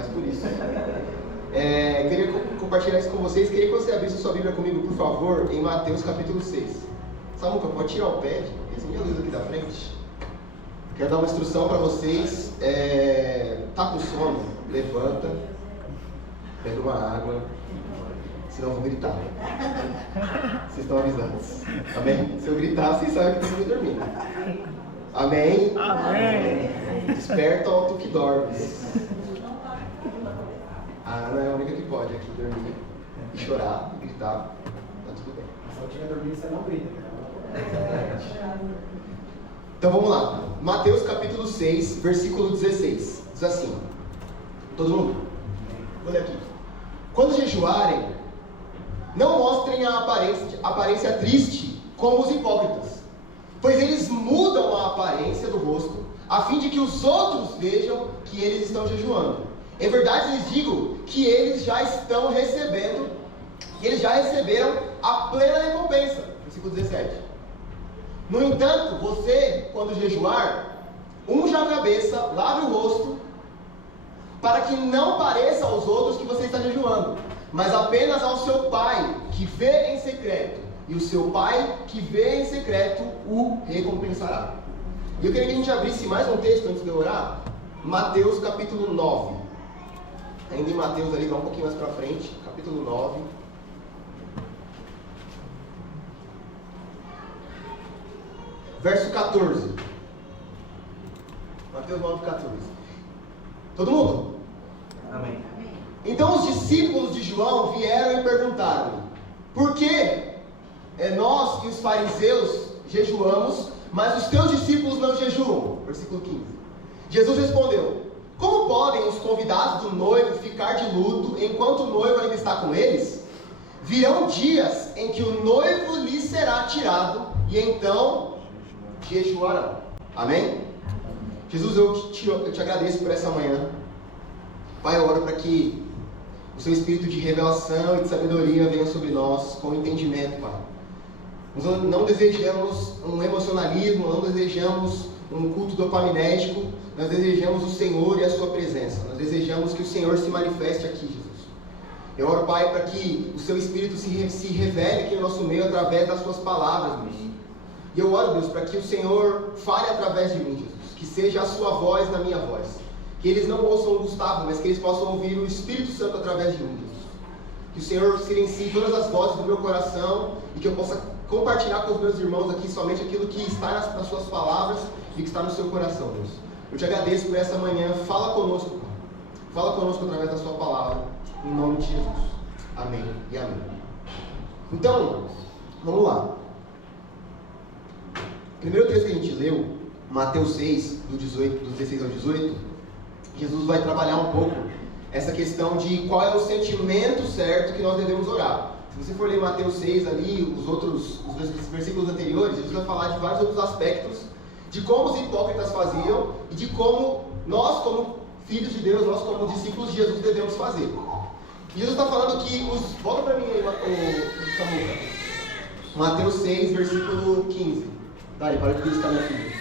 mais por isso. Queria compartilhar isso com vocês. Queria que você abrisse sua Bíblia comigo, por favor, em Mateus capítulo 6. Samuca, pode tirar o pad? Acende a luz aqui da frente. Quero dar uma instrução para vocês. Tá com sono? Levanta, pega uma água, senão eu vou gritar. Vocês estão avisados. Amém? Se eu gritar, vocês sabem que tem que dormir. Amém? Amém. Desperta ó tu que dormes. A Ana é a única que pode aqui dormir e chorar e gritar. Tá tudo bem. Se eu estiver dormindo, você não grita. Então vamos lá. Mateus capítulo 6, versículo 16. Diz assim. Todo mundo? Vou ler aqui. Quando jejuarem, não mostrem a aparência triste como os hipócritas, pois eles mudam a aparência do rosto, a fim de que os outros vejam que eles estão jejuando. Em verdade lhes digo que eles já receberam a plena recompensa. Versículo 17. No entanto, você, quando jejuar, unja a cabeça, lave o rosto, para que não pareça aos outros que você está jejuando, mas apenas ao seu Pai que vê em secreto, e o seu Pai que vê em secreto o recompensará. E eu queria que a gente abrisse mais um texto antes de eu orar. Mateus capítulo 9. Ainda em Mateus ali, dá um pouquinho mais para frente, capítulo 9. Verso 14. Mateus 9, 14. Todo mundo? Amém. Então os discípulos de João vieram e perguntaram: por que nós e os fariseus jejuamos, mas os teus discípulos não jejuam? Versículo 15. Jesus respondeu: como podem os convidados do noivo ficar de luto enquanto o noivo ainda está com eles? Virão dias em que o noivo lhes será tirado, e então jejuarão. Amém? Jesus, eu te agradeço por essa manhã. Pai, eu oro para que o seu espírito de revelação e de sabedoria venha sobre nós com entendimento, Pai. Nós não desejamos um emocionalismo, não desejamos um culto dopaminético, nós desejamos o Senhor e a sua presença. Nós desejamos que o Senhor se manifeste aqui, Jesus. Eu oro, Pai, para que o seu espírito se revele aqui no nosso meio através das suas palavras, Deus. E eu oro, Deus, para que o Senhor fale através de mim, Jesus. Que seja a sua voz na minha voz. Que eles não ouçam o Gustavo, mas que eles possam ouvir o Espírito Santo através de mim, Jesus. Que o Senhor silencie todas as vozes do meu coração e que eu possa compartilhar com os meus irmãos aqui somente aquilo que está nas suas palavras e que está no seu coração, Deus. Eu te agradeço por essa manhã. Fala conosco, Pai. Fala conosco através da sua palavra. Em nome de Jesus. Amém e amém. Então, vamos lá. O primeiro texto que a gente leu, Mateus 6, do 16 ao 18, Jesus vai trabalhar um pouco essa questão de qual é o sentimento certo que nós devemos orar. Se você for ler Mateus 6 ali, os versículos anteriores, Jesus vai falar de vários outros aspectos de como os hipócritas faziam e de como nós, como filhos de Deus, nós como discípulos de Jesus devemos fazer. Jesus está falando que volta para mim aí, o Samuca. Mateus 6, versículo 15. Dai, para de beliscar minha filha.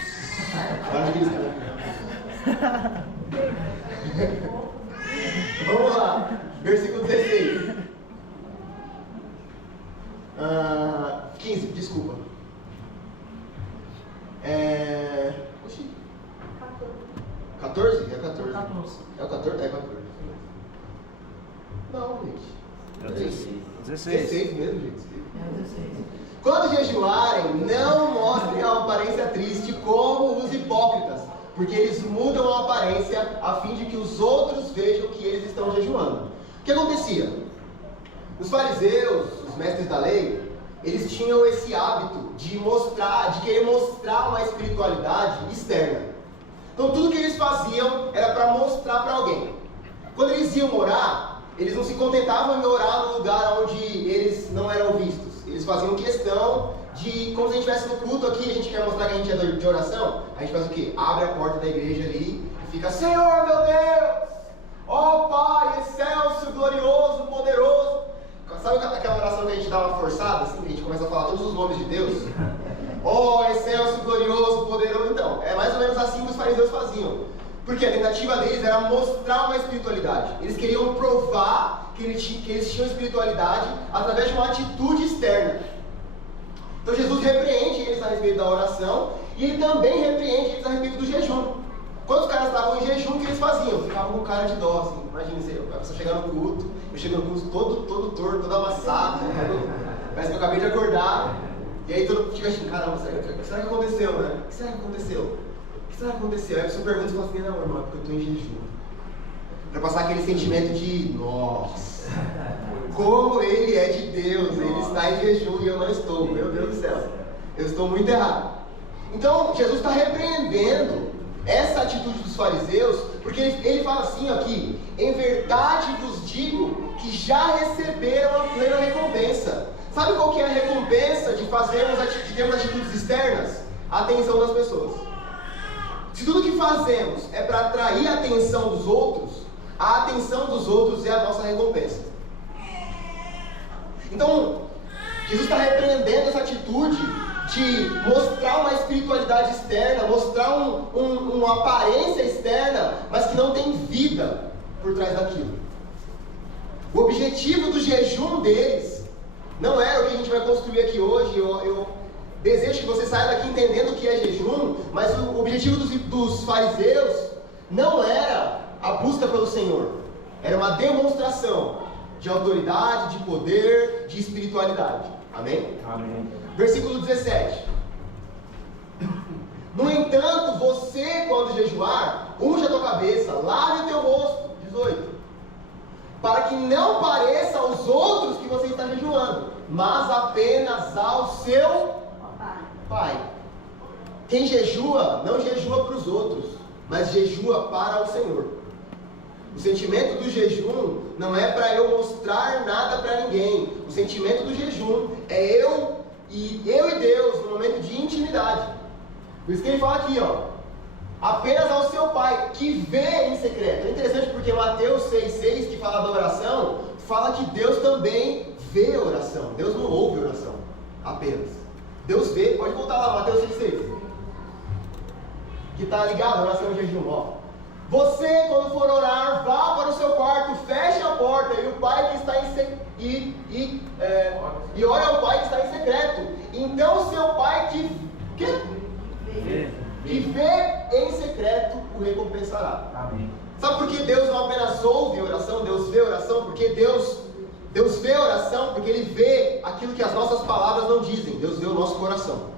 Para de beliscar minha filha. Vamos lá. Versículo 16. 15, desculpa. Oxi. 14? É 14. É o 14? É 14. Não, gente. É 16. 16 mesmo, gente. É 16. Quando jejuarem, não mostrem a aparência triste como os hipócritas, porque eles mudam a aparência a fim de que os outros vejam que eles estão jejuando. O que acontecia? Os fariseus, os mestres da lei, eles tinham esse hábito de querer mostrar uma espiritualidade externa. Então tudo que eles faziam era para mostrar para alguém. Quando eles iam orar, eles não se contentavam em orar no lugar onde eles não eram vistos. Eles faziam questão de, como se a gente estivesse no culto aqui, a gente quer mostrar que a gente é de oração, a gente faz o quê? Abre a porta da igreja ali e fica: Senhor meu Deus, ó Pai, excelso, glorioso, poderoso. Sabe aquela oração que a gente dá uma forçada, assim, que a gente começa a falar todos os nomes de Deus? Ó excelso, glorioso, poderoso. Então, é mais ou menos assim que os fariseus faziam. Porque a expectativa deles era mostrar uma espiritualidade. Eles queriam provar que eles tinham espiritualidade através de uma atitude externa. Então Jesus repreende eles a respeito da oração e ele também repreende eles a respeito do jejum. Quando os caras estavam em jejum, o que eles faziam? Ficavam com cara de dó, assim. Imagina, a pessoa chegar no culto, eu chego no culto todo torto, todo amassado, parece que eu acabei de acordar. E aí todo mundo fica assim, caramba, será que aconteceu, né? O que será que aconteceu? O que será que aconteceu? Aí a pessoa pergunta e fala assim, não, irmão, é porque eu estou em jejum. Para passar aquele sentimento de, nossa, como ele é de Deus, ele está em jejum e eu não estou, meu Deus do céu, eu estou muito errado. Então, Jesus está repreendendo essa atitude dos fariseus, porque ele fala assim aqui, em verdade vos digo que já receberam a plena recompensa. Sabe qual que é a recompensa de termos atitudes externas? A atenção das pessoas. Se tudo que fazemos é para atrair a atenção dos outros, a atenção dos outros é a nossa recompensa. Então, Jesus está repreendendo essa atitude de mostrar uma espiritualidade externa, mostrar uma aparência externa, mas que não tem vida por trás daquilo. O objetivo do jejum deles não era o que a gente vai construir aqui hoje. Eu desejo que você saia daqui entendendo o que é jejum, mas o objetivo dos fariseus não era a busca pelo Senhor, era uma demonstração de autoridade, de poder, de espiritualidade. Amém? Amém. Versículo 17. No entanto, você, quando jejuar, unja a tua cabeça, lave o teu rosto. 18. Para que não pareça aos outros que você está jejuando, mas apenas ao seu Pai. Quem jejua, não jejua para os outros, mas jejua para o Senhor. O sentimento do jejum não é para eu mostrar nada para ninguém. O sentimento do jejum é eu e Deus no momento de intimidade. Por isso que ele fala aqui, ó, apenas ao seu Pai que vê em secreto. É interessante porque Mateus 6,6, que fala da oração, fala que Deus também vê a oração. Deus não ouve a oração apenas. Deus vê. Pode voltar lá, Mateus 6,6, que está ligado à oração de jejum, ó. Você, quando for orar, vá para o seu quarto, feche a porta, e o Pai que está e ore ao Pai que está em secreto. Então seu Pai que vê em secreto o recompensará. Amém. Sabe por que Deus não apenas ouve a oração, Deus vê a oração? Porque Deus vê a oração, porque Ele vê aquilo que as nossas palavras não dizem. Deus vê o nosso coração.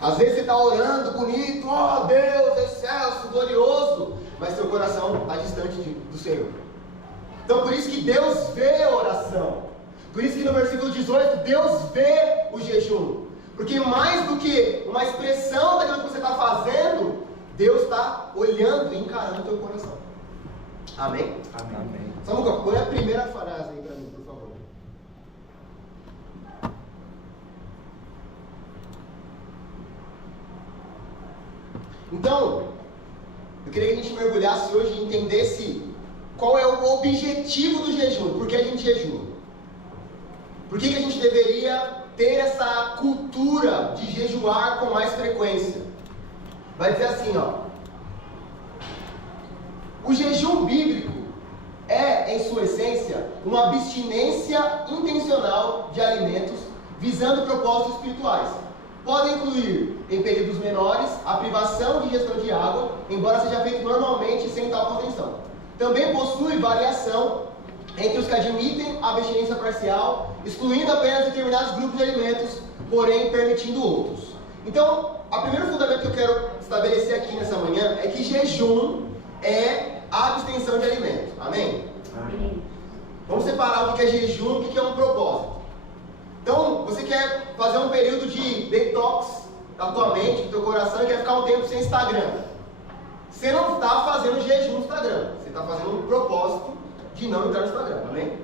Às vezes você está orando bonito, ó Deus, excelso, glorioso, mas seu coração está distante do Senhor. Então por isso que Deus vê a oração. Por isso que no versículo 18, Deus vê o jejum. Porque mais do que uma expressão daquilo que você está fazendo, Deus está olhando e encarando o teu coração. Amém? Amém. Samuca, põe a primeira frase aí para mim, por favor. Então, eu queria que a gente mergulhasse hoje e entendesse qual é o objetivo do jejum. Por que a gente jejua? Por que a gente deveria ter essa cultura de jejuar com mais frequência? Vai dizer assim, ó. O jejum bíblico é, em sua essência, uma abstinência intencional de alimentos visando propósitos espirituais. Pode incluir, em períodos menores, a privação de ingestão de água, embora seja feito normalmente sem tal contenção. Também possui variação entre os que admitem a abstinência parcial, excluindo apenas determinados grupos de alimentos, porém permitindo outros. Então, o primeiro fundamento que eu quero estabelecer aqui nessa manhã é que jejum é a abstenção de alimentos. Amém? Amém. Vamos separar o que é jejum e o que é um propósito. Então, você quer fazer um período de detox da tua mente, do teu coração, e quer ficar um tempo sem Instagram. Você não está fazendo jejum no Instagram. Você está fazendo um propósito de não entrar no Instagram. Amém?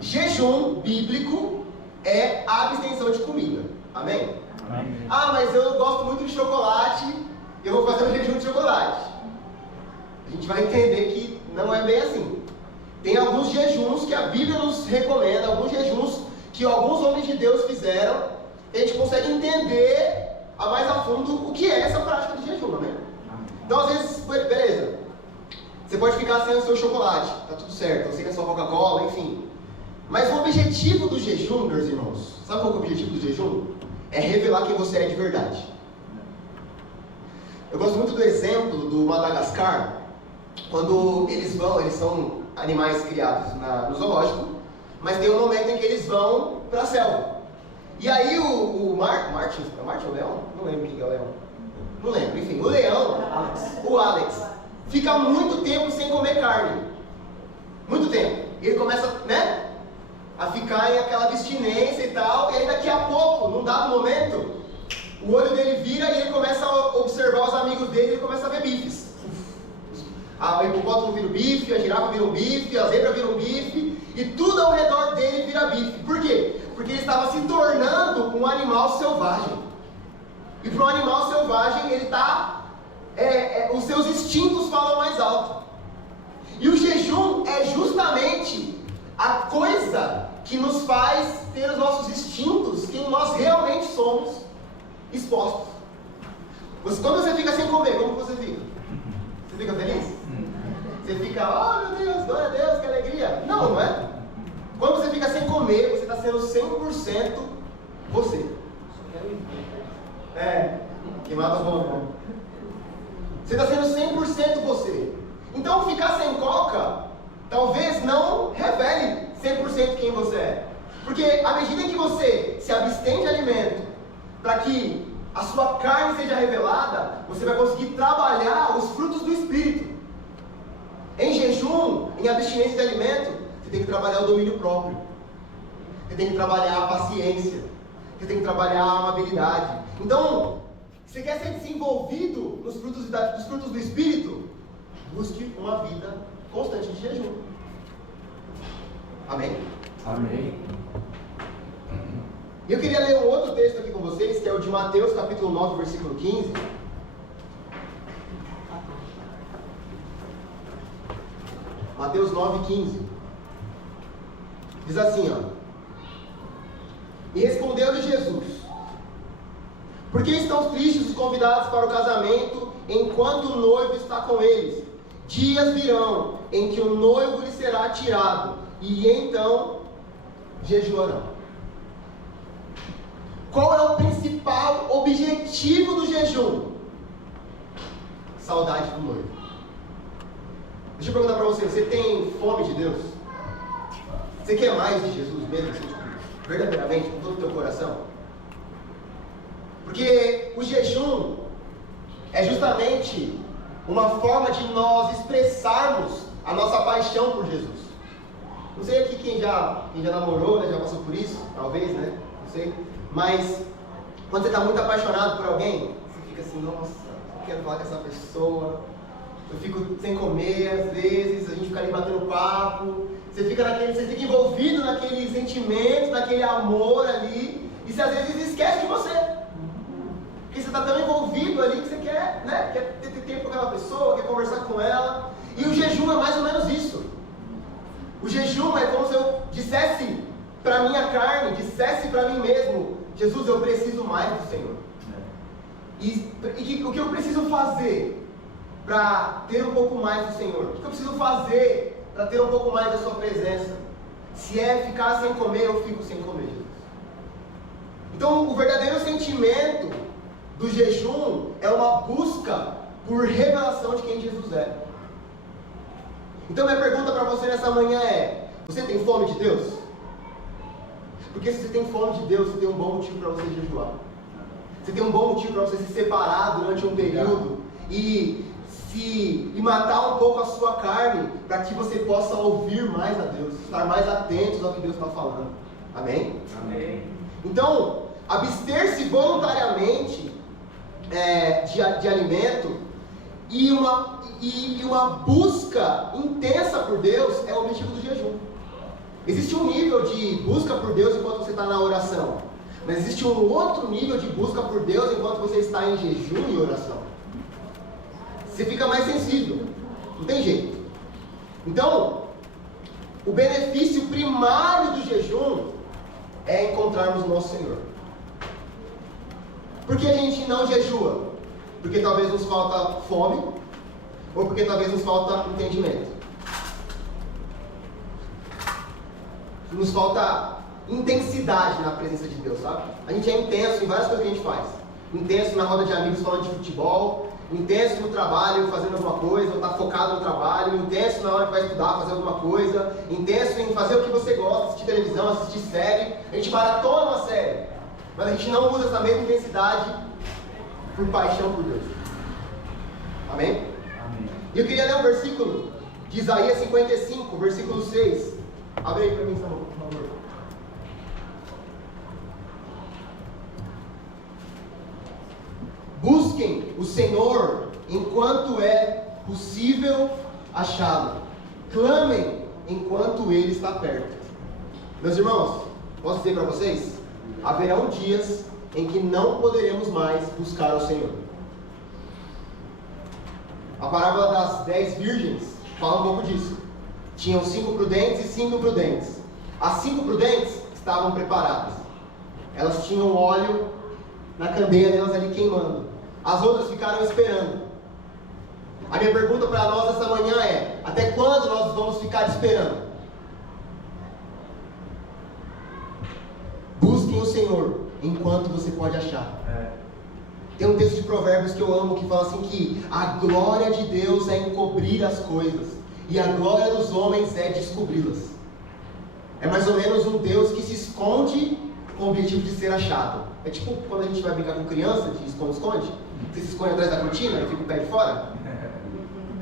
Jejum bíblico é a abstenção de comida. Amém? Amém. Ah, mas eu gosto muito de chocolate, eu vou fazer um jejum de chocolate. A gente vai entender que não é bem assim. Tem alguns jejuns que a Bíblia nos recomenda, alguns jejuns que alguns homens de Deus fizeram, e a gente consegue entender a mais a fundo o que é essa prática de jejum, né? Então, às vezes, beleza, Você pode ficar sem o seu chocolate, tá tudo certo, sem a sua Coca-Cola, enfim. Mas o objetivo do jejum, meus irmãos, sabe qual é o objetivo do jejum? É revelar quem você é de verdade. Eu gosto muito do exemplo do Madagascar, quando eles são animais criados no zoológico, mas tem um momento em que eles vão para a selva. E aí Martin ou Leão? Não lembro quem é o Leão. Não lembro, enfim, o leão, o Alex, fica muito tempo sem comer carne. Muito tempo. E ele começa, a ficar em aquela abstinência e tal, e aí daqui a pouco, num dado momento, o olho dele vira e ele começa a observar os amigos dele e ele começa a ver bifes. A hipopótamo vira um bife, a girafa vira um bife, a zebra vira um bife, e tudo ao redor dele vira bife. Por quê? Porque ele estava se tornando um animal selvagem. E para um animal selvagem, ele está... os seus instintos falam mais alto. E o jejum é justamente a coisa que nos faz ter os nossos instintos, quem nós realmente somos, expostos. Quando você fica sem comer, como você fica? Você fica feliz? Você fica, oh meu Deus, glória a Deus, que alegria. Não, não é? Quando você fica sem comer, você está sendo 100% você. Que mata os bons. Você está sendo 100% você. Então ficar sem coca, talvez não revele 100% quem você é. Porque à medida que você se abstém de alimento, para que a sua carne seja revelada, você vai conseguir trabalhar os frutos do Espírito. Em jejum, em abstinência de alimento, você tem que trabalhar o domínio próprio. Você tem que trabalhar a paciência. Você tem que trabalhar a amabilidade. Então, você quer ser desenvolvido nos frutos do Espírito? Busque uma vida constante de jejum. Amém? Amém. E eu queria ler um outro texto aqui com vocês, que é o de Mateus, capítulo 9, versículo 15. Mateus 9, 15. Diz assim, E respondeu-lhe Jesus: Por que estão tristes os convidados para o casamento, enquanto o noivo está com eles? Dias virão em que o noivo lhe será tirado, e então jejuarão. Qual é o principal objetivo do jejum? Saudade do noivo. Deixa eu perguntar para você, você tem fome de Deus? Você quer mais de Jesus mesmo, verdadeiramente, com todo o teu coração? Porque o jejum é justamente uma forma de nós expressarmos a nossa paixão por Jesus. Não sei aqui quem já namorou, já passou por isso, talvez, não sei. Mas quando você está muito apaixonado por alguém, você fica assim, nossa, eu quero falar com essa pessoa. Eu fico sem comer, às vezes, a gente fica ali batendo papo. Você fica envolvido naquele sentimento, naquele amor ali. E você às vezes esquece de você. Porque você está tão envolvido ali que você quer ter tempo com aquela pessoa, quer conversar com ela. E o jejum é mais ou menos isso. O jejum é como se eu dissesse para a minha carne, dissesse para mim mesmo: Jesus, eu preciso mais do Senhor. E o que eu preciso fazer para ter um pouco mais do Senhor? O que eu preciso fazer para ter um pouco mais da sua presença? Se é ficar sem comer, eu fico sem comer, Jesus. Então, o verdadeiro sentimento do jejum é uma busca por revelação de quem Jesus é. Então, minha pergunta para você nessa manhã é: você tem fome de Deus? Porque se você tem fome de Deus, você tem um bom motivo para você jejuar. Você tem um bom motivo para você se separar durante um período e matar um pouco a sua carne, para que você possa ouvir mais a Deus, estar mais atentos ao que Deus está falando. Amém? Amém. Então, abster-se voluntariamente de alimento e uma busca intensa por Deus é o objetivo do jejum. Existe um nível de busca por Deus enquanto você está na oração, mas existe um outro nível de busca por Deus enquanto você está em jejum e oração. Você fica mais sensível, não tem jeito. Então, o benefício primário do jejum é encontrarmos o nosso Senhor. Por que a gente não jejua? Porque talvez nos falta fome, ou porque talvez nos falta entendimento. Nos falta intensidade na presença de Deus, sabe? A gente é intenso em várias coisas que a gente faz. Intenso na roda de amigos falando de futebol, intenso no trabalho fazendo alguma coisa, ou tá focado no trabalho, intenso na hora que vai estudar, fazer alguma coisa, intenso em fazer o que você gosta, assistir televisão, assistir série. A gente maratona uma série, mas a gente não usa essa mesma intensidade por paixão por Deus. Amém? Amém. E eu queria ler um versículo de Isaías 55, versículo 6. Abre aí para mim, Samuel, por favor. Busquem o Senhor enquanto é possível achá-lo. Clamem enquanto Ele está perto. Meus irmãos, posso dizer para vocês? Haverão dias em que não poderemos mais buscar o Senhor. A parábola das 10 virgens fala um pouco disso. Tinham 5 prudentes e 5 imprudentes. As 5 prudentes estavam preparadas. Elas tinham óleo na candeia delas ali queimando. As outras ficaram esperando. A minha pergunta para nós essa manhã é: até quando nós vamos ficar esperando? Busquem o Senhor enquanto você pode achar. Tem um texto de Provérbios que eu amo que fala assim que a glória de Deus é encobrir as coisas e a glória dos homens é descobri-las. É mais ou menos um Deus que se esconde com o objetivo de ser achado. É tipo quando a gente vai brincar com criança de esconde-esconde. Você se esconde atrás da cortina e fica o pé de fora.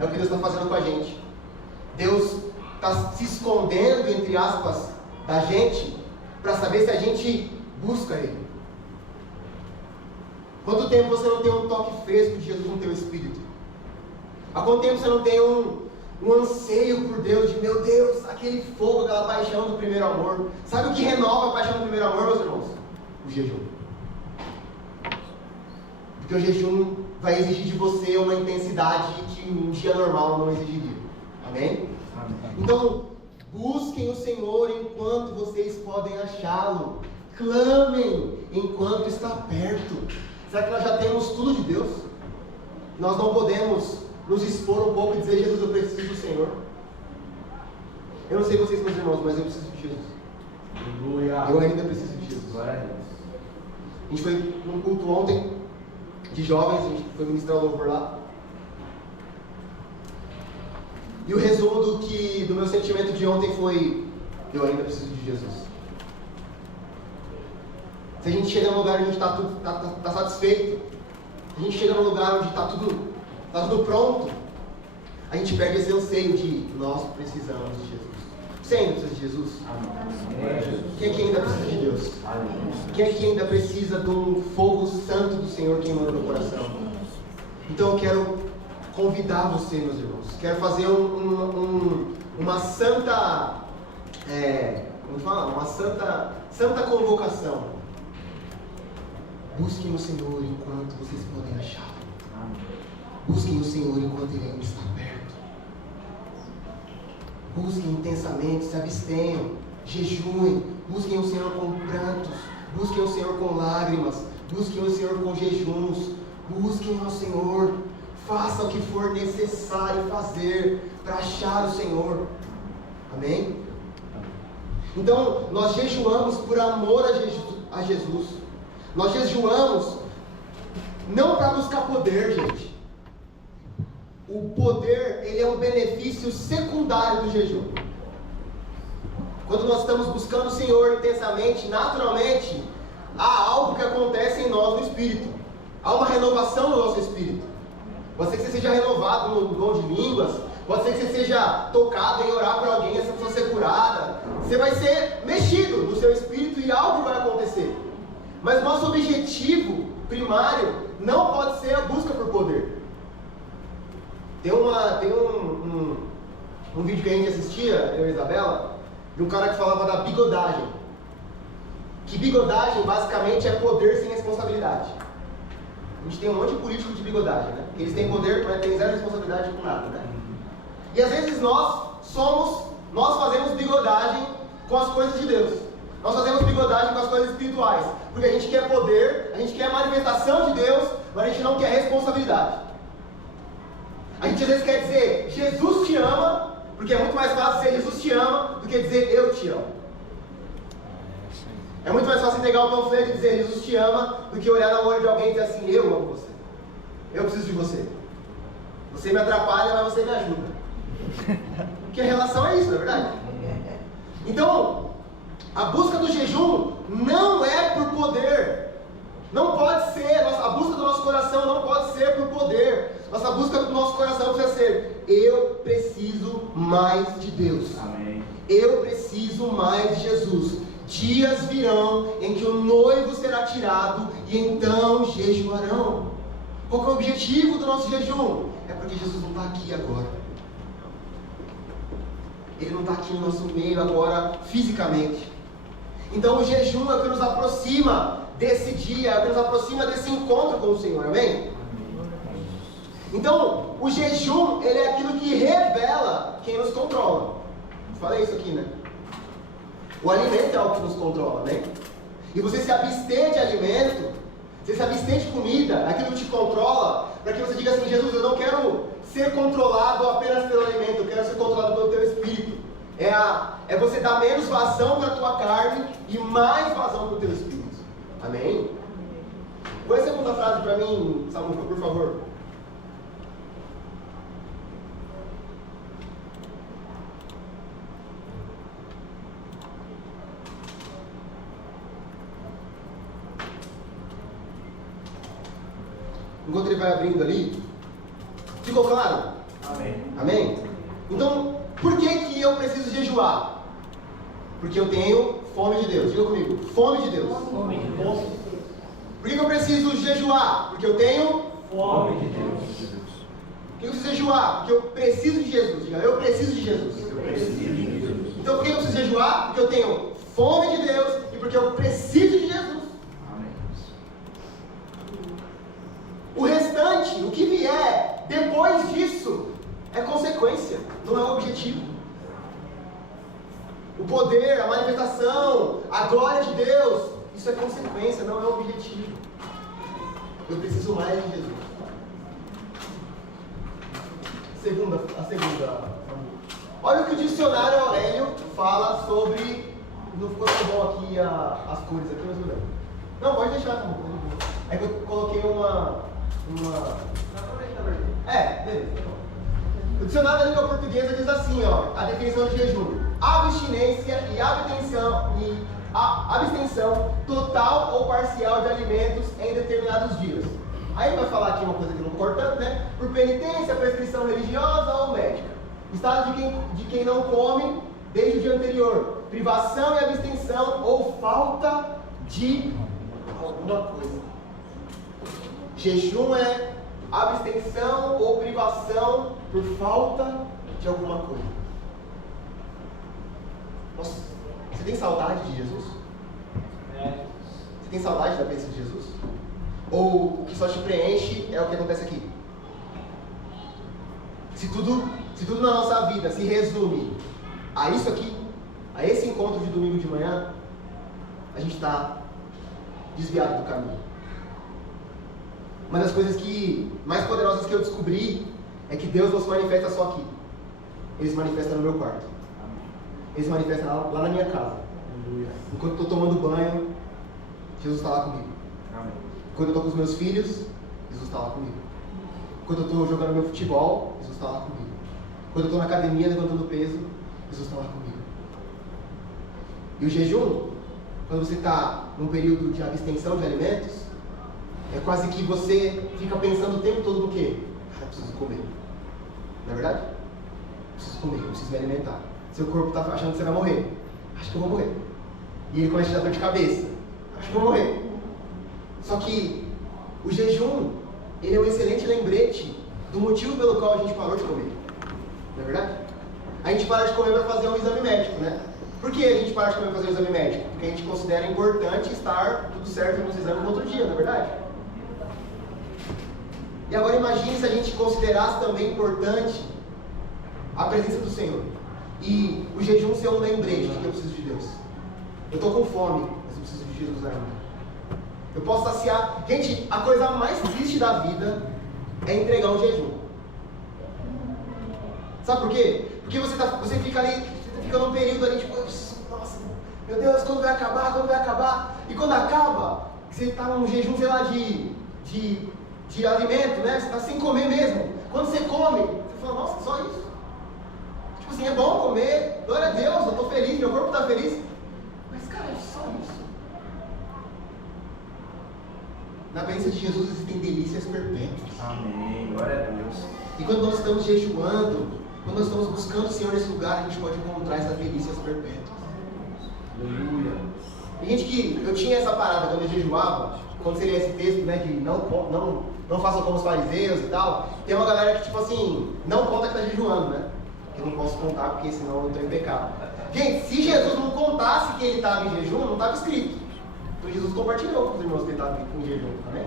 É o que Deus está fazendo com a gente. Deus está se escondendo, entre aspas, da gente para saber se a gente busca Ele. Quanto tempo você não tem um toque fresco de Jesus no teu espírito? Há quanto tempo você não tem um anseio por Deus, de meu Deus, aquele fogo, aquela paixão do primeiro amor? Sabe o que renova a paixão do primeiro amor, meus irmãos? O jejum. Porque o jejum vai exigir de você uma intensidade que um dia normal não exigiria. Amém? Amém. Então, busquem o Senhor enquanto vocês podem achá-lo. Clamem enquanto está perto. Será que nós já temos tudo de Deus? Nós não podemos nos expor um pouco e dizer: Jesus, eu preciso do Senhor. Eu não sei vocês, meus irmãos, mas eu preciso de Jesus. Aleluia. Eu ainda preciso de Jesus. Glória a Deus. A gente foi num culto ontem de jovens, a gente foi ministrar o louvor lá. E o resumo do meu sentimento de ontem foi: eu ainda preciso de Jesus. Se a gente chega num lugar onde a gente está satisfeito, a gente chega num lugar onde está tudo pronto, a gente perde esse anseio de nós precisamos de Jesus. Você ainda precisa de Jesus? Amém. Quem aqui ainda precisa de Deus? Amém. Quem aqui ainda precisa de um fogo santo do Senhor queimando no coração? Então eu quero convidar você, meus irmãos. Quero fazer uma santa, como fala? Uma santa convocação. Busquem o Senhor enquanto vocês podem achá-lo. Busquem o Senhor enquanto Ele ainda está perto. Busquem intensamente, se abstenham, jejuem. Busquem o Senhor com prantos. Busquem o Senhor com lágrimas. Busquem o Senhor com jejuns. Busquem ao Senhor. Faça o que for necessário fazer para achar o Senhor. Amém? Então, nós jejuamos por amor a Jesus. Nós jejuamos não para buscar poder, gente. O poder, ele é um benefício secundário do jejum. Quando nós estamos buscando o Senhor intensamente, naturalmente, há algo que acontece em nós no Espírito. Há uma renovação no nosso Espírito. Pode ser que você seja renovado no dom de línguas. Pode ser que você seja tocado em orar por alguém, essa pessoa ser curada. Você vai ser mexido no seu Espírito e algo vai acontecer. Mas nosso objetivo primário não pode ser a busca por poder. Tem um vídeo que a gente assistia, eu e a Isabela, de um cara que falava da bigodagem. Que bigodagem basicamente é poder sem responsabilidade. A gente tem um monte de político de bigodagem, né? Eles têm poder, mas têm zero responsabilidade com nada, né? E às vezes nós fazemos bigodagem com as coisas de Deus. Nós fazemos bigodagem com as coisas espirituais, porque a gente quer poder, a gente quer manifestação de Deus, mas a gente não quer responsabilidade. A gente às vezes quer dizer Jesus te ama, porque é muito mais fácil dizer Jesus te ama do que dizer eu te amo. É muito mais fácil entregar o panfleto e dizer Jesus te ama do que olhar no olho de alguém e dizer assim, eu amo você. Eu preciso de você. Você me atrapalha, mas você me ajuda. Porque a relação é isso, não é verdade? Então, a busca do jejum não é por poder. Não pode ser, a busca do nosso coração não pode ser por poder. Nossa busca do nosso coração precisa ser, eu preciso mais de Deus. Amém. Eu preciso mais de Jesus. Dias virão em que o noivo será tirado e então jejuarão. Qual que é o objetivo do nosso jejum? É porque Jesus não está aqui agora. Ele não está aqui no nosso meio agora fisicamente. Então o jejum é o que nos aproxima desse dia, é o que nos aproxima desse encontro com o Senhor, amém? Então o jejum, ele é aquilo que revela quem nos controla. Falei isso aqui, né? O alimento é algo que nos controla, né? E você se abster de alimento, você se abster de comida, aquilo que te controla, para que você diga assim, Jesus, eu não quero ser controlado apenas pelo alimento, eu quero ser controlado pelo teu espírito. É você dar menos vazão para a tua carne e mais vazão para o teu espírito. Amém? Põe a segunda frase para mim, Samuca, por favor. Enquanto ele vai abrindo ali, ficou claro? Amém. Amém? Então, por que eu preciso jejuar? Porque eu tenho fome de Deus. Diga comigo, fome de Deus. Fome de Deus. Por que eu preciso jejuar? Porque eu tenho Fome de Deus. Por que eu preciso jejuar? Porque eu preciso de Jesus. Diga, eu preciso de Jesus. Eu preciso de Jesus. Então, por que eu preciso jejuar? Porque eu tenho fome de Deus e porque eu preciso de Jesus. O restante, o que vier depois disso, é consequência, não é o objetivo. O poder, a manifestação, a glória de Deus, isso é consequência, não é o objetivo. Eu preciso mais de Jesus. A segunda. Olha o que o dicionário Aurélio fala sobre. Não ficou tão bom aqui as cores aqui, mas tudo bem. Não, pode deixar, tá bom. É que eu coloquei uma. Beleza. O dicionário da língua portuguesa diz assim, ó, a definição de jejum: abstinência e abstenção total ou parcial de alimentos em determinados dias. Aí ele vai falar aqui uma coisa que não concordo tanto, né? Por penitência, prescrição religiosa ou médica. Estado de quem não come desde o dia anterior. Privação e abstenção ou falta de alguma coisa. Jejum é abstenção ou privação por falta de alguma coisa. Nossa, você tem saudade de Jesus? Você tem saudade da presença de Jesus? Ou o que só te preenche é o que acontece aqui? Se tudo na nossa vida se resume a isso aqui, a esse encontro de domingo de manhã, a gente está desviado do caminho. Uma das coisas mais poderosas que eu descobri é que Deus não se manifesta só aqui. Ele se manifesta no meu quarto. Ele se manifesta lá na minha casa. Enquanto eu estou tomando banho, Jesus está lá comigo. Quando eu estou com os meus filhos, Jesus está lá comigo. Quando eu estou jogando meu futebol, Jesus está lá comigo. Quando eu estou na academia levantando peso, Jesus está lá comigo. E o jejum, quando você está num período de abstenção de alimentos, é quase que você fica pensando o tempo todo no quê? Cara, eu preciso comer. Não é verdade? Eu preciso comer, eu preciso me alimentar. Seu corpo está achando que você vai morrer. Acho que eu vou morrer. E ele começa a dar dor de cabeça. Acho que eu vou morrer. Só que o jejum, ele é um excelente lembrete do motivo pelo qual a gente parou de comer. Não é verdade? A gente para de comer para fazer um exame médico, né? Por que a gente para de comer para fazer um exame médico? Porque a gente considera importante estar tudo certo nos exames no outro dia, não é verdade? E agora imagine se a gente considerasse também importante a presença do Senhor. E o jejum ser um lembrete de que eu preciso de Deus. Eu estou com fome, mas eu preciso de Jesus ainda. Eu posso saciar. Gente, a coisa mais triste da vida é entregar um jejum. Sabe por quê? Porque você fica ali, você fica num período ali, tipo, nossa, meu Deus, quando vai acabar? Quando vai acabar? E quando acaba, você está num jejum, sei lá, de alimento, né? Você está sem comer mesmo. Quando você come, você fala, nossa, só isso? Tipo assim, é bom comer, glória a Deus, eu estou feliz, meu corpo está feliz. Mas, cara, é só isso. Na presença de Jesus existem delícias perpétuas. Amém. Glória a Deus. E quando nós estamos jejuando, quando nós estamos buscando o Senhor nesse lugar, a gente pode encontrar essas delícias perpétuas. Aleluia. E gente que eu tinha essa parada quando eu jejuava, quando você lê esse texto, né, de não façam como os fariseus e tal, tem uma galera que tipo assim, não conta que está jejuando, né? Que eu não posso contar porque senão eu estou em pecado. Gente, se Jesus não contasse que ele estava em jejum, não estava escrito. Então Jesus compartilhou com os irmãos que ele estava em jejum, amém?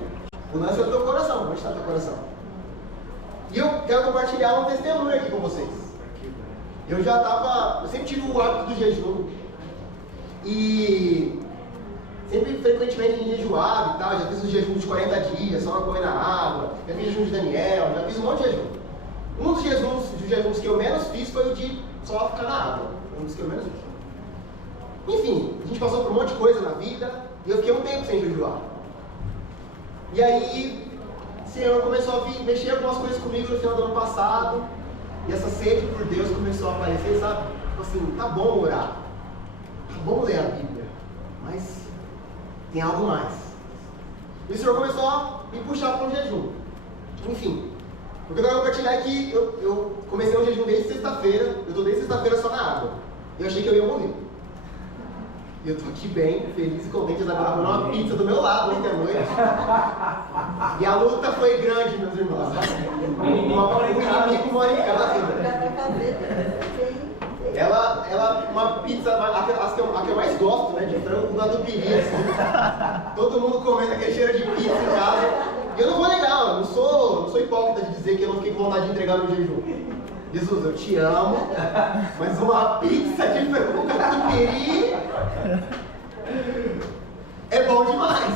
O lance é o teu coração, onde está o teu coração? E eu quero compartilhar um testemunho aqui com vocês. Eu sempre tive o hábito do jejum. E sempre frequentemente a gente jejuava e tal. Já fiz um jejum de 40 dias, só não comer na água. Já fiz jejum de Daniel, já fiz um monte de jejum. Um dos jejuns que eu menos fiz foi o de só ficar na água. Um dos que eu menos fiz. Enfim, a gente passou por um monte de coisa na vida e eu fiquei um tempo sem jejuar. E aí o Senhor começou a mexer algumas coisas comigo no final do ano passado. E essa sede por Deus começou a aparecer, sabe? Tipo assim, tá bom orar, tá bom ler a Bíblia, mas tem algo mais. E o Senhor começou a me puxar para um jejum. Enfim, o que eu quero compartilhar é que eu comecei um jejum desde sexta-feira. Eu estou desde sexta-feira só na água. Eu achei que eu ia morrer. E eu estou aqui bem, feliz e contente. Eu estava comendo uma pizza do meu lado ontem à noite. E a luta foi grande, meus irmãos. O inimigo mora em casa. Uma pizza, a que eu mais gosto, né, de frango com catupiry, assim. Todo mundo comendo aquele cheiro de pizza em casa. E eu não vou negar, eu não sou hipócrita de dizer que eu não fiquei com vontade de entregar meu jejum. Jesus, eu te amo, mas uma pizza de frango com catupiry é bom demais.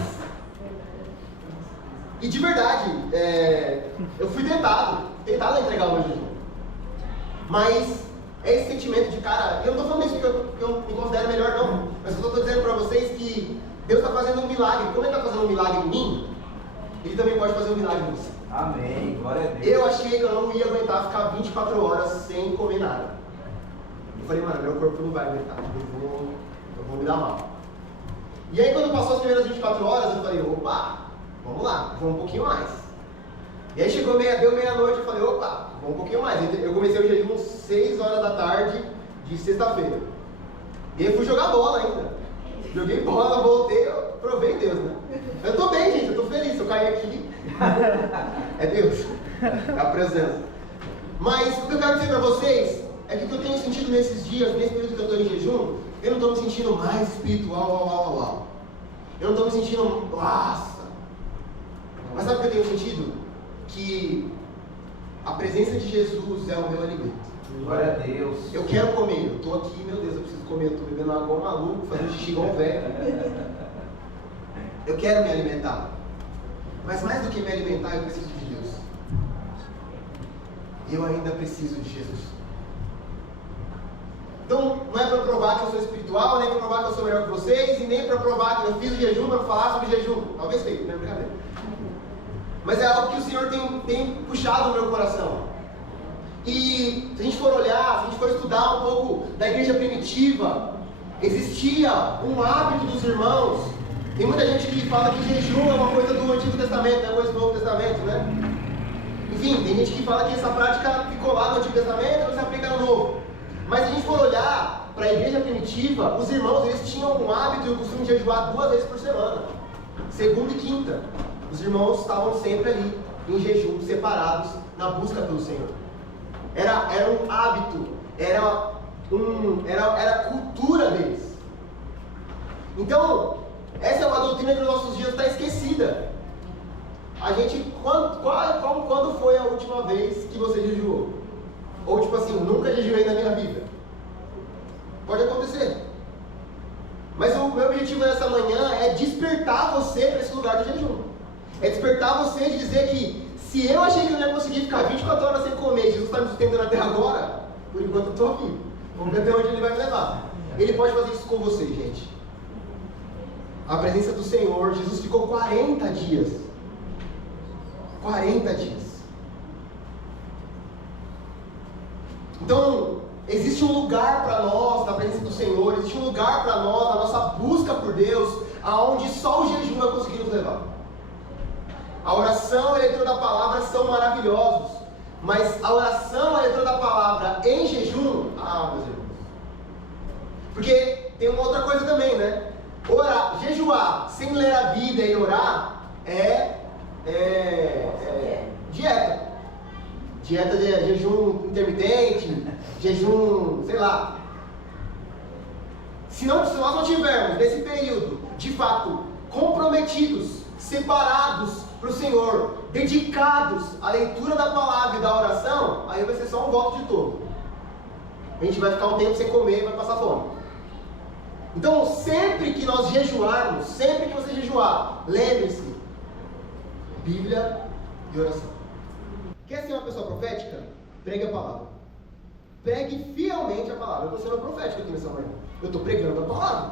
E de verdade, eu fui tentado a entregar o meu jejum. Mas é esse sentimento de, cara, eu não estou falando isso porque eu me considero melhor, não. Mas eu estou dizendo para vocês que Deus está fazendo um milagre. Como Ele está fazendo um milagre em mim, Ele também pode fazer um milagre em você. Amém. Glória a Deus. Eu achei que eu não ia aguentar ficar 24 horas sem comer nada. Eu falei, mano, meu corpo não vai aguentar. Eu vou me dar mal. E aí, quando passou as primeiras 24 horas, eu falei, opa, vamos lá, vou um pouquinho mais. E aí deu meia-noite, eu falei, opa, vou um pouquinho mais. Eu comecei o jejum 6 horas da tarde de sexta-feira. E aí fui jogar bola ainda. Joguei bola, voltei, eu provei Deus, né? Eu tô bem, gente, eu tô feliz. Se eu cair aqui, é Deus, é a presença. Mas o que eu quero dizer pra vocês é que o que eu tenho sentido nesses dias, nesse período que eu tô em jejum, eu não tô me sentindo mais espiritual, Eu não tô me sentindo, nossa. Mas sabe o que eu tenho sentido? Que a presença de Jesus é o meu alimento. Glória a Deus. Eu quero comer, eu tô aqui, meu Deus, eu preciso comer, eu tô bebendo água igual um maluco, fazendo xixi igual um velho. Eu quero me alimentar. Mas mais do que me alimentar, eu preciso de Deus. Eu ainda preciso de Jesus. Então, não é para provar que eu sou espiritual, nem para provar que eu sou melhor que vocês, e nem para provar que eu fiz o jejum para falar sobre jejum. Talvez feito, não é brincadeira. Mas é algo que o Senhor tem puxado no meu coração. E se a gente for olhar, se a gente for estudar um pouco da igreja primitiva, existia um hábito dos irmãos. Tem muita gente que fala que jejum é uma coisa do Antigo Testamento, não é coisa do Novo Testamento, né? Enfim, tem gente que fala que essa prática ficou lá no Antigo Testamento e não se aplica no Novo. Mas se a gente for olhar para a igreja primitiva, os irmãos eles tinham um hábito e o costume de jejuar 2 vezes por semana, segunda e quinta. Os irmãos estavam sempre ali, em jejum, separados, na busca pelo Senhor. Era um hábito, era a cultura deles. Então, essa é uma doutrina que nos nossos dias está esquecida. A gente, quando foi a última vez que você jejuou? Ou tipo assim, nunca jejuei na minha vida. Pode acontecer. Mas o meu objetivo nessa manhã é despertar você para esse lugar de jejum. É despertar você de dizer que Se eu achei que eu não ia conseguir ficar 24 horas sem comer, Jesus está me sustentando até agora, por enquanto eu estou vivo. Vamos ver até onde Ele vai me levar. Ele pode fazer isso com você, gente. A presença do Senhor, Jesus ficou 40 dias. 40 dias. Então, existe um lugar para nós na presença do Senhor, existe um lugar para nós na nossa busca por Deus, aonde só o jejum vai conseguir nos levar. A oração e a leitura da palavra são maravilhosos, mas a oração e a leitura da palavra em jejum, meus irmãos. Porque tem uma outra coisa também, né? Orar, jejuar sem ler a Bíblia e orar é dieta. Dieta de jejum intermitente, jejum, sei lá. Se nós não tivermos nesse período, de fato, comprometidos, separados para o Senhor, dedicados à leitura da palavra e da oração, aí vai ser só um voto de tolo. A gente vai ficar um tempo sem comer e vai passar fome. Então, sempre que nós jejuarmos, sempre que você jejuar, lembre-se, Bíblia e oração. Quer ser uma pessoa profética? Pregue a palavra. Pregue fielmente a palavra. Eu estou sendo profético aqui nessa manhã. Eu estou pregando a palavra.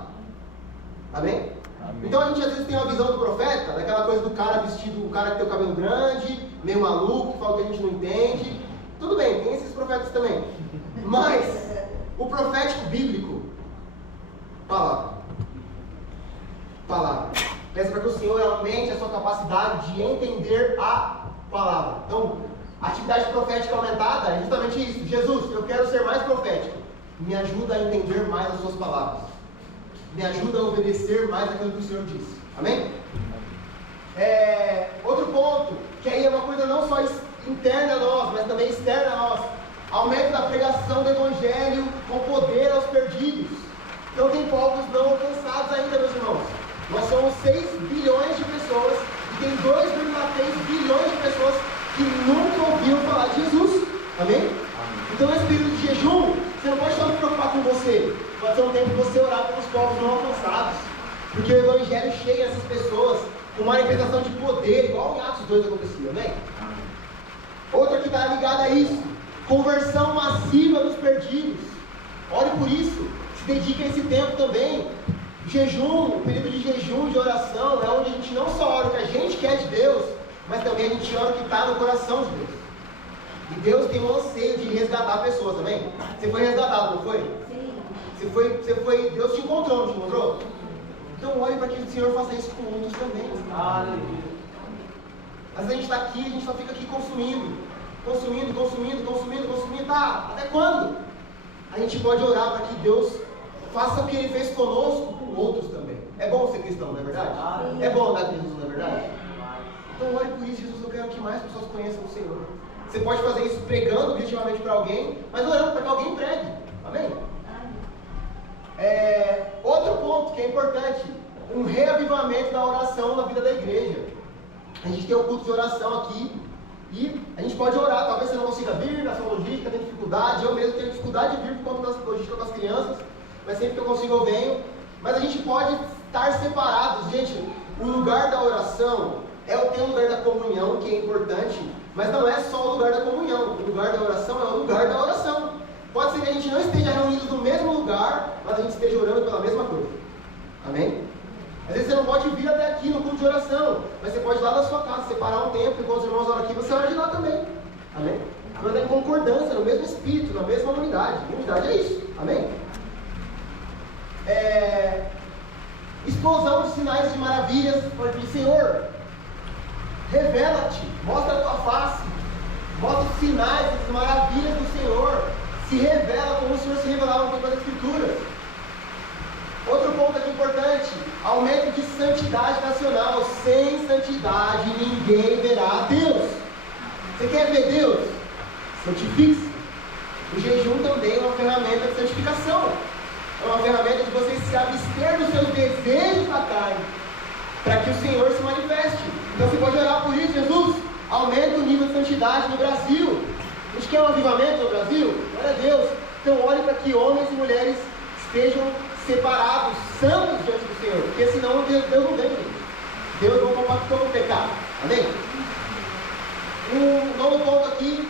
Amém? Amém? Então a gente às vezes tem uma visão do profeta, daquela coisa do cara vestido, o cara que tem o cabelo grande, meio maluco, que fala que a gente não entende. Tudo bem, tem esses profetas também. Mas o profético bíblico, palavra. Palavra. Peça para que o Senhor aumente a sua capacidade de entender a palavra. Então, a atividade profética aumentada é justamente isso. Jesus, eu quero ser mais profético. Me ajuda a entender mais as suas palavras. Me ajuda a obedecer mais aquilo que o Senhor disse. Amém? Outro ponto, que aí é uma coisa não só interna a nós, mas também externa a nós. Aumento da pregação do Evangelho com poder aos perdidos. Então tem povos não alcançados ainda, meus irmãos. Nós somos 6 bilhões de pessoas e tem 2,3 bilhões de pessoas que nunca ouviram falar de Jesus. Amém? Então nesse período de jejum, você não pode só se preocupar com você. Pode ser um tempo de você orar pelos povos não alcançados. Porque o Evangelho chega a essas pessoas com uma manifestação de poder, igual em Atos 2 acontecia. Amém? Outra que está ligada a isso. Conversão massiva dos perdidos. Ore por isso. Se dedique a esse tempo também. Jejum, o período de jejum, de oração, é onde a gente não só ora o que a gente quer de Deus, mas também a gente ora o que está no coração de Deus. E Deus tem um anseio de resgatar pessoas também. Você foi resgatado, não foi? Sim. Você foi, Deus te encontrou, não te encontrou? Então ore para que o Senhor faça isso com outros também. Aleluia. Às vezes a gente está aqui, a gente só fica aqui consumindo. Tá, até quando? A gente pode orar para que Deus faça o que Ele fez conosco com outros também. É bom ser cristão, não é verdade? É bom andar com Jesus, não é verdade? Então ore por isso, Jesus, eu quero que mais pessoas conheçam o Senhor. Você pode fazer isso pregando objetivamente para alguém, mas orando para que alguém pregue. Amém? Outro ponto que é importante, um reavivamento da oração na vida da igreja. A gente tem um culto de oração aqui e a gente pode orar. Talvez você não consiga vir na sua logística, tem dificuldade. Eu mesmo tenho dificuldade de vir por conta da logística das crianças, mas sempre que eu consigo eu venho. Mas a gente pode estar separados. Gente, o lugar da oração tem o lugar da comunhão, que é importante, mas não é só o lugar da comunhão. O lugar da oração é o lugar da oração. Pode ser que a gente não esteja reunidos no mesmo lugar, mas a gente esteja orando pela mesma coisa. Amém? Às vezes você não pode vir até aqui no culto de oração, mas você pode ir lá da sua casa, separar um tempo, enquanto os irmãos oram aqui, você ora de lá também. Amém? Mas é em concordância, no mesmo espírito, na mesma unidade. Unidade é isso. Amém? Explosão de sinais de maravilhas. Pode pedir, Senhor, revela-te, mostra a tua face, mostra os sinais, as maravilhas do Senhor. Se revela como o Senhor se revelava no tempo das Escrituras. Outro ponto aqui importante, aumento de santidade nacional. Sem santidade ninguém verá a Deus. Você quer ver Deus? Santifique-se. O jejum também é uma ferramenta de santificação. É uma ferramenta de você se abster dos seus desejos da carne, para que o Senhor se manifeste. Então você pode orar por isso, Jesus, aumenta o nível de santidade no Brasil. A gente quer um avivamento no Brasil? Glória a Deus. Então ore para que homens e mulheres estejam separados, santos diante do Senhor, porque senão Deus não vem. Deus não compactou com o pecado. Amém? Um novo ponto aqui,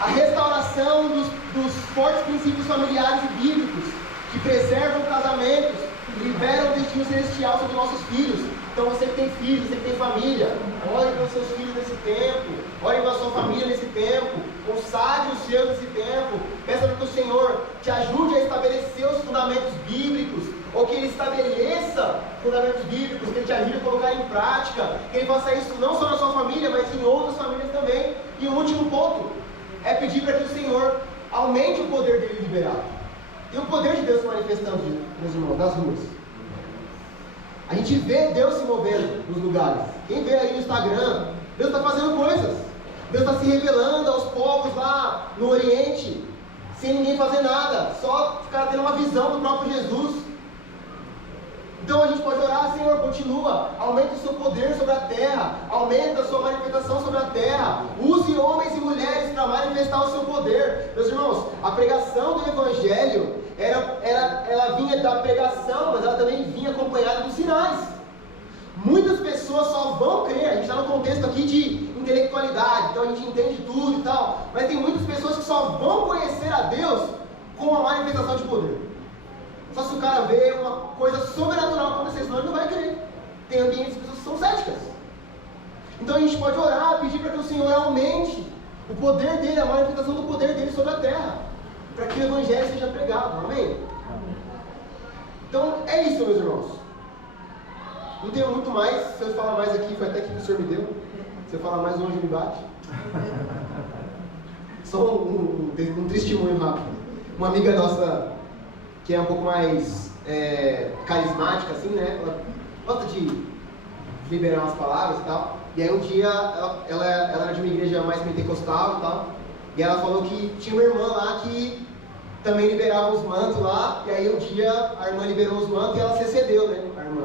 a restauração dos fortes princípios familiares e bíblicos, que preservam casamentos, liberam o destino celestial sobre nossos filhos. Então você que tem filhos, você que tem família, ore pelos seus filhos nesse tempo, ore pela sua família nesse tempo, consagre os seus nesse tempo, peça para que o Senhor te ajude a estabelecer os fundamentos bíblicos, ou que Ele estabeleça fundamentos bíblicos, que Ele te ajude a colocar em prática, que Ele faça isso não só na sua família, mas em outras famílias também. E o último ponto é pedir para que o Senhor aumente o poder dele liberado. E o poder de Deus se manifestando, meus irmãos, nas ruas. A gente vê Deus se movendo nos lugares. Quem vê aí no Instagram, Deus está fazendo coisas. Deus está se revelando aos povos lá no Oriente, sem ninguém fazer nada, só os caras tendo uma visão do próprio Jesus. Então a gente pode orar, Senhor, continua, aumenta o seu poder sobre a terra, aumenta a sua manifestação sobre a terra, use homens e mulheres para manifestar o seu poder. Meus irmãos, a pregação do Evangelho, ela vinha da pregação, mas ela também vinha acompanhada dos sinais. Muitas pessoas só vão crer, a gente está no contexto aqui de intelectualidade, então a gente entende tudo e tal, mas tem muitas pessoas que só vão conhecer a Deus com a manifestação de poder. Só se o cara vê uma coisa sobrenatural acontecer, senão ele não vai crer. Tem ambientes de pessoas que são céticas. Então a gente pode orar, pedir para que o Senhor aumente o poder dele, a manifestação do poder dele sobre a terra, para que o Evangelho seja pregado. Amém? Então é isso, meus irmãos. Não tenho muito mais. Se eu falar mais aqui, foi até que o Senhor me deu. Se eu falar mais, o anjo me bate. Só um testemunho rápido. Uma amiga nossa, que é um pouco mais carismática, assim, né? Ela gosta de liberar umas palavras e tal. E aí um dia, ela era de uma igreja mais pentecostal e tal. E ela falou que tinha uma irmã lá que também liberava os mantos lá. E aí um dia, a irmã liberou os mantos e ela se excedeu, né? A irmã.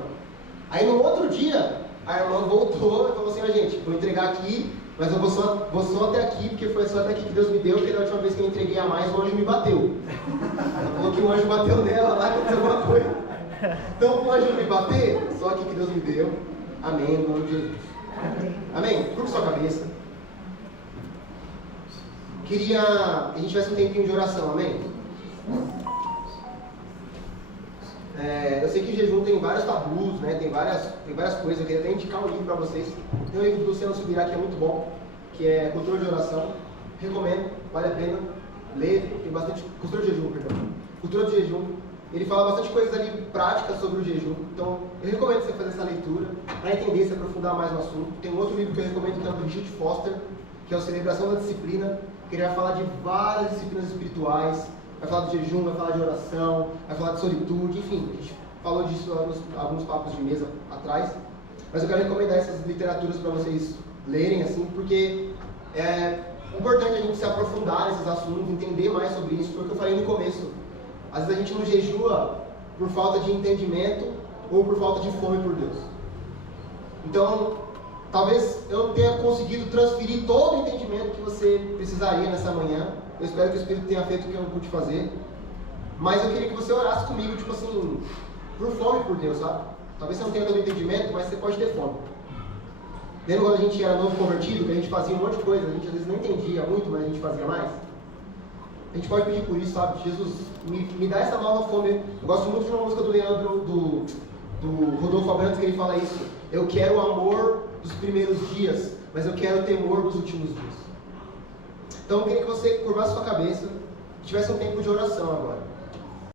Aí no outro dia, a irmã voltou e falou assim: gente, vou entregar aqui, mas eu vou só até aqui, porque foi só até aqui que Deus me deu, porque da última vez que eu entreguei a mais, o anjo me bateu. Ela falou que o anjo bateu nela lá, aconteceu alguma coisa. Então, o anjo me bater, só aqui que Deus me deu. Amém, no nome de Jesus. Amém? Curva sua cabeça. Queria que a gente tivesse um tempinho de oração, amém? Eu sei que o jejum tem vários tabus, né? Tem várias coisas. Eu queria até indicar um livro para vocês. Tem um livro do Luciano Subirá que é muito bom, que é Cultura de Oração. Recomendo, vale a pena ler. Tem bastante. Cultura de Jejum, perdão. Cultura de Jejum. Ele fala bastante coisas ali práticas sobre o jejum. Então, eu recomendo você fazer essa leitura para entender, se aprofundar mais no assunto. Tem um outro livro que eu recomendo, que é o do Richard Foster, que é o Celebração da Disciplina, que ele vai falar de várias disciplinas espirituais. Vai falar de jejum, vai falar de oração, vai falar de solitude, enfim, a gente falou disso em alguns papos de mesa atrás. Mas eu quero recomendar essas literaturas para vocês lerem, assim, porque é importante a gente se aprofundar nesses assuntos, entender mais sobre isso, porque eu falei no começo, às vezes a gente não jejua por falta de entendimento ou por falta de fome por Deus. Então, talvez eu não tenha conseguido transferir todo o entendimento que você precisaria nessa manhã. Eu espero que o Espírito tenha feito o que eu não pude fazer. Mas eu queria que você orasse comigo, tipo assim, por fome por Deus, sabe? Talvez você não tenha todo o entendimento, mas você pode ter fome. Lembra quando a gente era novo convertido, que a gente fazia um monte de coisa, a gente às vezes não entendia muito, mas a gente fazia mais? A gente pode pedir por isso, sabe? Jesus, me dá essa nova fome. Eu gosto muito de uma música do Leandro, do Rodolfo Abrantes, que ele fala isso. Eu quero o amor dos primeiros dias, mas eu quero o temor dos últimos dias. Então eu queria que você curvasse sua cabeça e tivesse um tempo de oração agora.